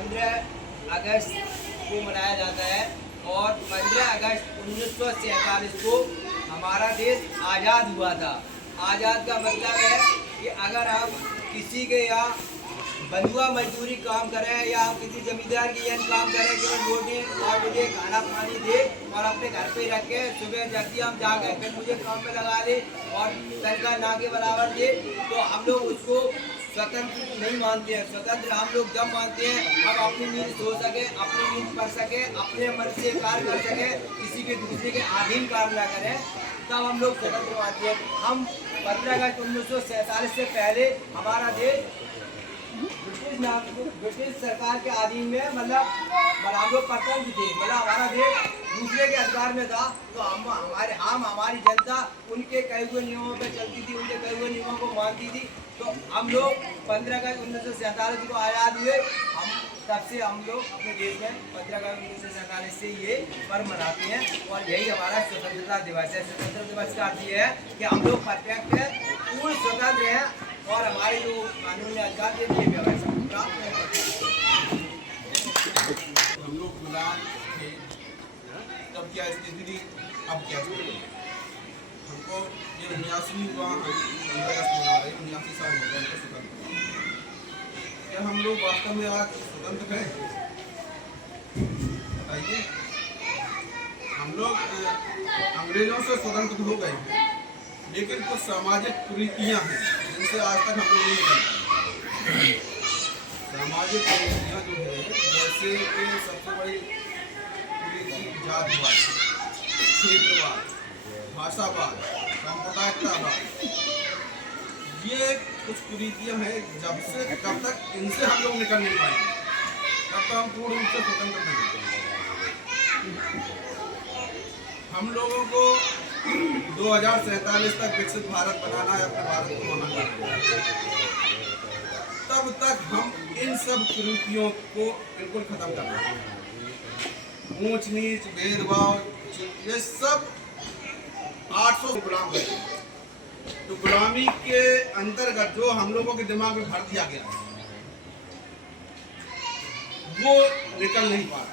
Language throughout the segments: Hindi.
15 अगस्त को मनाया जाता है और 15 अगस्त 1947 को हमारा देश आज़ाद हुआ था। आज़ाद का मतलब है कि अगर हम किसी के यहाँ बंधुआ मजदूरी काम करें या किसी जमींदार की यह काम करें कि रोटी और मुझे खाना पानी दे और अपने घर पे रख के सुबह जल्दी हम जाकर फिर मुझे काम पे लगा दे और तनख्वाह ना के बराबर दे, तो हम लोग उसको स्वतंत्र नहीं मानते हैं। स्वतंत्र हम लोग जब मानते हैं हम अपनी नींद सो सके, अपनी नींद पढ़ सके, अपने मन से कार्य कर सके, किसी के दूसरे के अधीन कार्य ना करें, तब हम लोग स्वतंत्र मानते हैं। हम 15 अगस्त 1947 से पहले हमारा देश ब्रिटिश सरकार के अधीन में मतलब हम लोग प्रतंत्र थे, मतलब हमारा देश दूसरे के अधिकार में था। तो हमारी जनता उनके कहे हुए नियमों पे चलती थी, उनके कहे हुए नियमों को मानती थी। तो हम लोग 15 अगस्त 1947 को आज़ाद हुए, तब से हम लोग अपने देश में 15 अगस्त 1947 से ये पर्व मनाते हैं और यही हमारा स्वतंत्रता दिवस है। स्वतंत्रता दिवस का अर्थ ये है कि हम लोग परफेक्ट है, पूर्ण स्वतंत्र हैं और हमारे जो कानून ने अधिकार दिए थे व्यवस्था प्राप्त है। हम लोग गुलाम थे तब क्या स्थिति थी, अब क्या स्थिति है। हमको ये 79 हुआ, हम 15 अगस्त मना रहे हैं, 79 साल हो गए स्वतंत्र। क्या हम लोग वास्तव में आज स्वतंत्र हैं? बताइए। हम लोग अंग्रेजों से स्वतंत्र हो गए हैं, लेकिन कुछ सामाजिक कुरीतियाँ हैं जिनसे आज तक हम लोग नहीं निकल पाए। सामाजिक कुरीतियाँ जो है, जैसे कि सबसे बड़ी कुरीति जातवाद, क्षेत्रवाद, भाषावाद, सांप्रदायिकतावाद, ये कुछ कुरीतियाँ हैं। जब से कब तक इनसे हम लोग निकल नहीं पाएंगे तब तक हम पूर्ण रूप से स्वतंत्र नहीं। हम लोगों को 2047 तक विकसित भारत बनाना है, अपने भारत को महान बनाना है। तब तक हम इन सब कुरीतियों को बिल्कुल खत्म करना है। ऊंच नीच, भेदभाव, ये सब 800 गुलाम गए। तो गुलामी के अंतर्गत जो हम लोगों के दिमाग में भर दिया गया वो निकल नहीं पा रहा।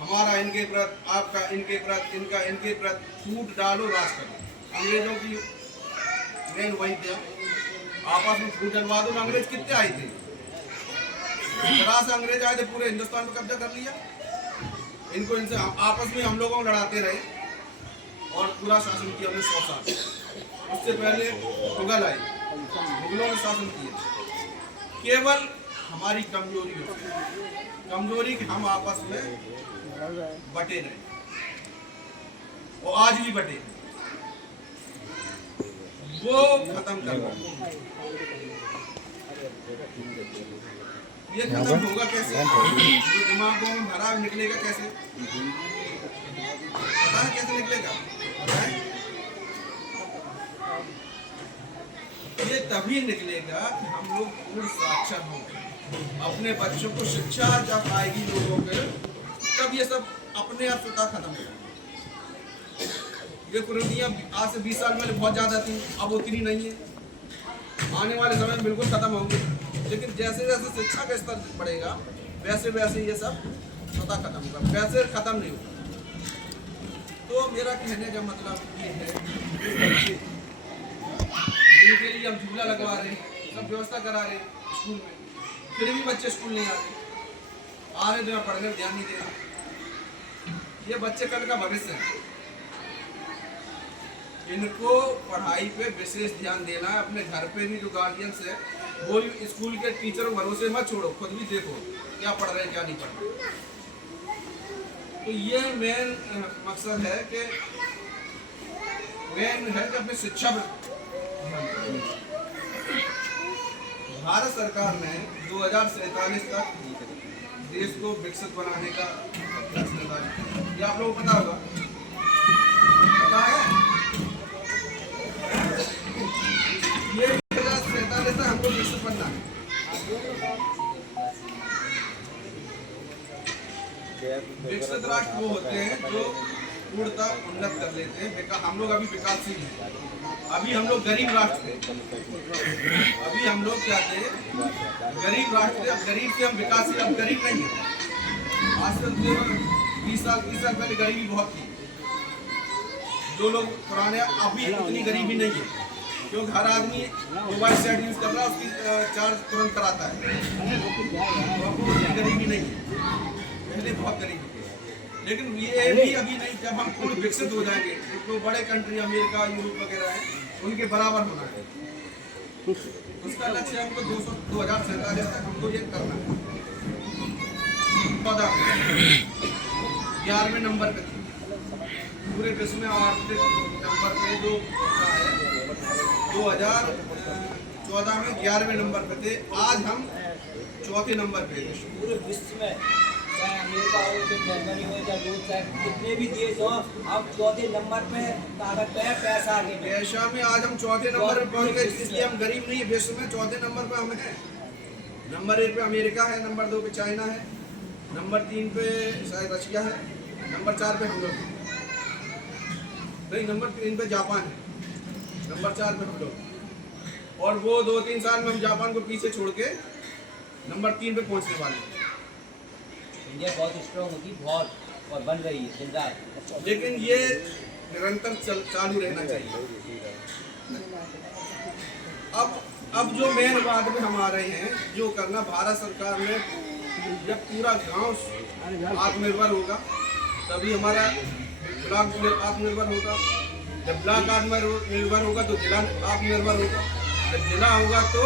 हमारा इनके प्रति, आपका इनके प्रति, इनका इनके प्रति, फूट डालो राज करो। अंग्रेजों की मेन वही थे, आपस में फूट डलवा दो। अंग्रेज कितने आए थे? जरा से अंग्रेज आए थे, पूरे हिंदुस्तान पर कब्जा कर लिया। इनको इनसे आपस में हम लोगों को लड़ाते रहे और पूरा शासन किया हमने 100 साल। उससे पहले मुगल आए, मुगलों ने शासन किया। केवल हमारी कमजोरी कि हम आपस में बटे रहे और आज भी बटे, वो खत्म करना। ये खत्म होगा कैसे? जो दिमागों में भरा निकलेगा कैसे? पता है कैसे निकलेगा? ये तभी निकलेगा कि हम लोग पूर्ण साक्षर होंगे। अपने बच्चों को शिक्षा जब आएगी लोगों के, तब ये सब अपने आप स्वतः खत्म हो जाएगी। ये कुरीतियाँ आज से 20 साल पहले बहुत ज़्यादा थी, अब उतनी नहीं है। आने वाले समय में बिल्कुल खत्म होंगे, लेकिन जैसे जैसे शिक्षा का स्तर बढ़ेगा वैसे वैसे ये सब स्वतः खत्म होगा, वैसे खत्म नहीं होगा। तो मेरा कहने का मतलब ये है, जिनके लिए हम झूला लगवा रहे हैं, सब व्यवस्था करा रहे हैं स्कूल में, फिर भी बच्चे स्कूल नहीं आते, आ रहे दिन पढ़ने में ध्यान नहीं दे रहे। ये बच्चे कल का भविष्य है, इनको पढ़ाई पे विशेष ध्यान देना है। अपने घर पे भी जो गार्जियंस है वो भी स्कूल के टीचरों भरोसे मत छोड़ो, खुद भी देखो क्या पढ़ रहे हैं क्या नहीं पढ़ रहे। तो ये मेन मकसद है कि अपनी शिक्षा भारत सरकार ने 2047 तक देश को विकसित बनाने का फैसला लिया। ये आप लोगों को पता होगा, पता है? ये 2047 तक हमको विकसित बनना है। विकसित राष्ट्र वो होते हैं जो पूर्णतः उन्नत कर लेते हैं। हम लोग अभी विकासशील हैं, अभी हम लोग गरीब राष्ट्र थे, अभी हम लोग क्या थे, गरीब राष्ट्र थे। अब गरीब से हम विकासशील, अब गरीब नहीं है। आज से 20 साल 30 साल पहले गरीबी बहुत थी। जो लोग पुराने, अभी उतनी गरीबी नहीं है, क्योंकि हर आदमी मोबाइल सेट यूज कर रहा है, उसकी चार्ज तुरंत कराता है, तो अब उतनी गरीबी नहीं है। पहले बहुत गरीबी थी, लेकिन ये भी अभी नहीं। जब हम पूर्ण विकसित हो जाएंगे, तो बड़े कंट्री अमेरिका, यूरोप वगैरह है, उनके बराबर होना है। उसका लक्ष्य हमको 2047 तक हमको ये करना है। 11वें नंबर पे थी पूरे विश्व में, 8 नंबर पे जो है 2014 में 11वें नंबर पे थे। आज हम 4थे नंबर पे थे पूरे विश्व में, चाहे अमेरिका हो, चाहे जर्मनी हो, चाहे रूस, चाहे कितने भी देश हो, अब 4थे नंबर पे ताकत पे है। पैसा आगे में, पैसा में आज हम 4थे नंबर पे पहुंच गए, इसलिए हम गरीब नहीं है। विश्व में 4थे नंबर पे हम हैं। नंबर 1 पे अमेरिका है, नंबर 2 पे चाइना है, नंबर 3 पे शायद रशिया है, नंबर 4 पे हम लोग, नहीं नंबर 3 पे जापान है, नंबर 4 पे हम लोग। और वो 2-3 साल में हम जापान को पीछे छोड़ के नंबर 3 पे पहुंचने वाले हैं। इंडिया बहुत स्ट्रॉन्ग होगी, बहुत, और बन रही है दिन रात। लेकिन ये निरंतर चालू रहना चाहिए। अब जो मेन बात में हम आ रहे हैं, जो करना भारत सरकार ने, जब पूरा गांव आत्मनिर्भर होगा तभी हमारा ब्लॉक आत्मनिर्भर होगा। जब ब्लॉक आत्मनिर्भर होगा तो जिला आत्मनिर्भर होगा। जब जिला होगा तो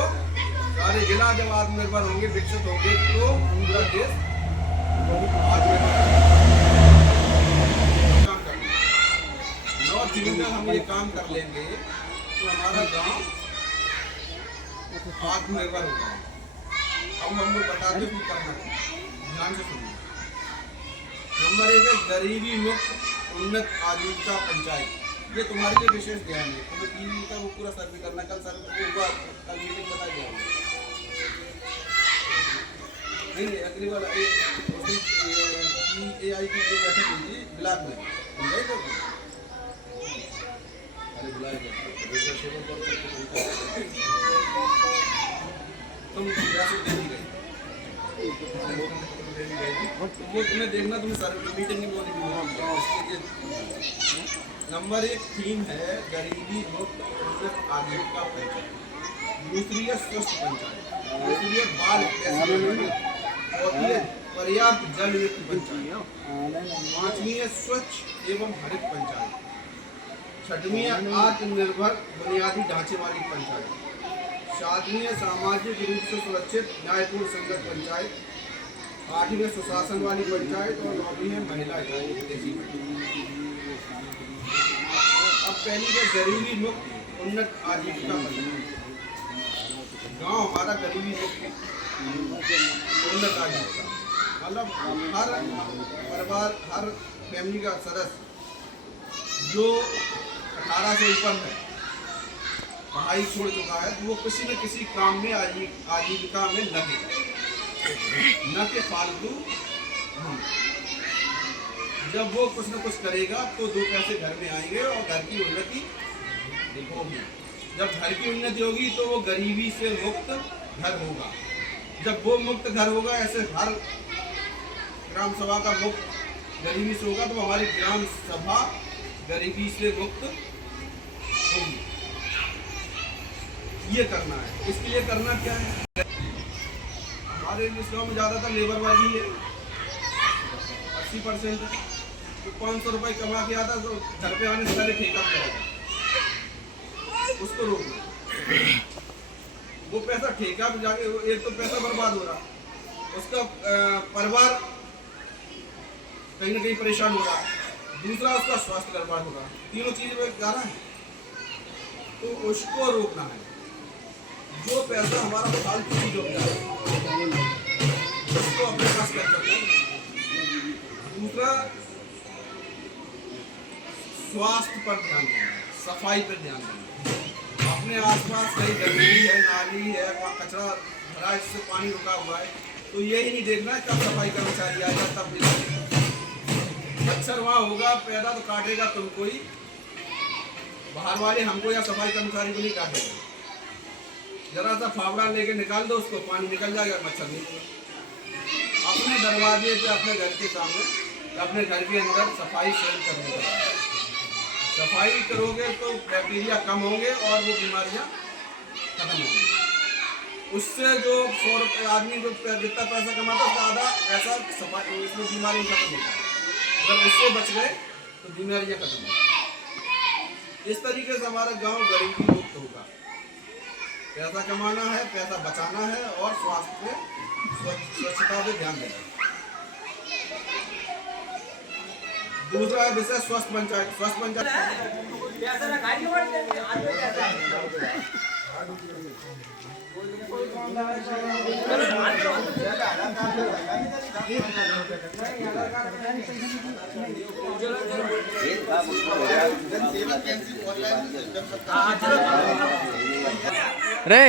सारे जिला जब आत्मनिर्भर होंगे, विकसित होंगे, तो पूरा देश आत्मनिर्भर। नॉर्थ इंडिया हम ये काम कर लेंगे तो हमारा गांव आत्मनिर्भर होगा। अब हम लोग बताते हैं करना है, ध्यान से सुनिए। नंबर 1 है गरीबी मुक्त उन्नत आजीविका पंचायत। ये तुम्हारे लिए विशेष ध्यान है, तुम्हें 3 दिन का वो पूरा सर्वे करना। कल सर्वे होगा, कल मीटिंग बता दिया नहीं, अगली वाला PAI की जो बैठक हुई थी ब्लॉक में, समझाई तो अरे बुलाया गया तुम रियासत दे दी गई, वो तुम्हें देखना, तुम्हें सर्वे मीटिंग में बोली। नंबर 1 थीम है गरीबी मुक्त उन्नत आजीविका पंचायत, दूसरी है स्वस्थ पंचायत, तीसरी है बाल विकास, चौथी है पर्याप्त जल युक्त पंचायत, 5वीं है स्वच्छ एवं हरित पंचायत, 6वीं है आत्मनिर्भर बुनियादी ढांचे वाली पंचायत, 7वीं है सामाजिक रूप से सुरक्षित न्यायपूर्ण संगत पंचायत, 8वीं है सुशासन वाली पंचायत, और 9वीं है महिला हितैषी पंचायत। अब पहली है गरीबी मुक्त उन्नत आजीविका पंचायत। गांव हमारा गरीबी मुक्त उन्नत आजीविका, मतलब हर परिवार, हर फैमिली का सदस्य जो 18 से ऊपर है, पढ़ाई छोड़ चुका है, तो वो किसी न किसी काम में आजीविका में लगे, न कि फालतू। जब वो कुछ न कुछ करेगा तो 2 पैसे घर में आएंगे और घर की उन्नति होगी। जब घर की उन्नति होगी तो वो गरीबी से मुक्त घर होगा। जब वो मुक्त घर होगा, ऐसे हर ग्राम सभा का मुक्त गरीबी से होगा, तो हमारी ग्राम सभा गरीबी से मुक्त होगी। ये करना है। इसके लिए करना क्या है, हमारे इस गाँव में ज़्यादातर लेबर वर्ग ही है, 80%। तो 500 रुपये कमा के आता तो घर पे आने से पहले ठेका करेगा, उसको रोकना। वो पैसा ठेका पे जाके, एक तो पैसा बर्बाद हो रहा, उसका परिवार कहीं ना कहीं परेशान हो रहा, दूसरा उसका स्वास्थ्य बर्बाद हो रहा, तीनों चीज़ में जाना है, तो उसको रोकना है। जो पैसा हमारा फालतू चीज हो गया उसको अपने पास कर सकते हैं। दूसरा, स्वास्थ्य पर ध्यान देना, सफाई पर ध्यान देना। अपने आसपास कहीं गंदगी है, नाली है, कचरा भरा, जिससे पानी रुका हुआ है, तो यही नहीं देखना कब सफाई कर्मचारी आएगा तब मच्छर वहाँ होगा पैदा तो काटेगा तुमको ही, बाहर वाले हमको या सफाई कर्मचारी को नहीं काटेगा। जरा सा फावड़ा लेके निकाल दो उसको, पानी निकल जाएगा, मच्छर नहीं होगा। अपने दरवाजे पे, अपने घर के सामने, अपने घर के अंदर सफाई स्वयं करने का। सफाई करोगे तो बैक्टीरिया कम होंगे और वो बीमारियां खत्म होंगी। उससे जो 100 रुपये आदमी जो जितना पैसा कमाता है उसका आधा पैसा सफाई, उसमें बीमारी खत्म होता है। अगर उससे बच गए तो बीमारियां खत्म होंगी। इस तरीके से हमारा गांव गरीबी मुक्त होगा। पैसा कमाना है, पैसा बचाना है और स्वास्थ्य पे, स्वच्छता पे ध्यान देना है। दूसरा है विषय स्वस्थ पंचायत। स्वस्थ पंचायत रे